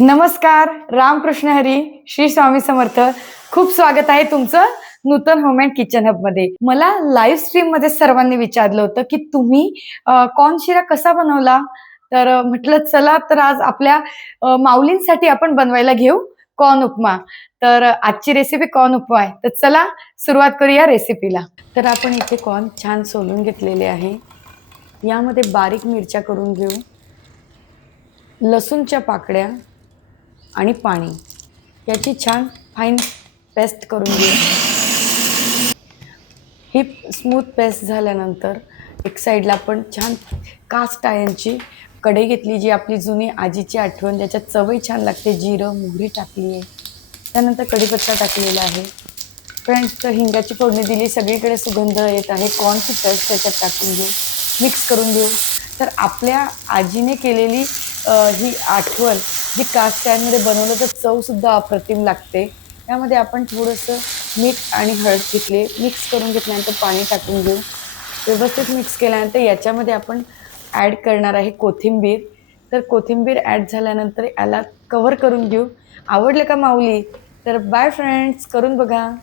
नमस्कार, रामकृष्ण हरी, श्री स्वामी समर्थ. खूप स्वागत आहे तुमचं नूतन होम अँड किचन हब मध्ये. मला लाईव्ह स्ट्रीम मध्ये सर्वांनी विचारलं होतं की तुम्ही कॉर्न शिरा कसा बनवला. तर म्हटलं चला तर आज आपल्या माऊलींसाठी आपण बनवायला घेऊ कॉर्न उपमा. तर आजची रेसिपी कॉर्न उपमा आहे. तर चला सुरुवात करूया रेसिपीला. तर आपण इथे कॉर्न छान सोलून घेतलेले आहे. यामध्ये बारीक मिरच्या करून घेऊ, लसूणच्या पाकड्या आणि पाणी याची छान फाईन पेस्ट करून घेऊ. ही स्मूथ पेस्ट झाल्यानंतर एक साईडला आपण छान कास्ट आयर्नची कढई घेतली, जी आपली जुनी आजीची आठवण, त्याच्यात चवही छान लागते. जिरं मोहरी टाकली आहे, त्यानंतर कढीपत्ता टाकलेला आहे. फ्रेंड्स, हिंगाची फोडणी दिली, सगळीकडे सुगंध येत आहे. कॉर्नची पेस्ट त्याच्यात टाकून घेऊ, मिक्स करून घेऊ. तर आपल्या आजीने केलेली ही आठवण जी कास्ट आयर्नमध्ये बनवलं तर चवसुद्धा अप्रतिम लागते. त्यामध्ये आपण थोडंसं मीठ आणि हळद घेतले, मिक्स करून घेतल्यानंतर पाणी टाकून घेऊ. व्यवस्थित मिक्स केल्यानंतर याच्यामध्ये आपण ॲड करणार आहे कोथिंबीर. तर कोथिंबीर ॲड झाल्यानंतर याला कव्हर करून घेऊ. आवडलं का माऊली? तर बाय फ्रेंड्स, करून बघा.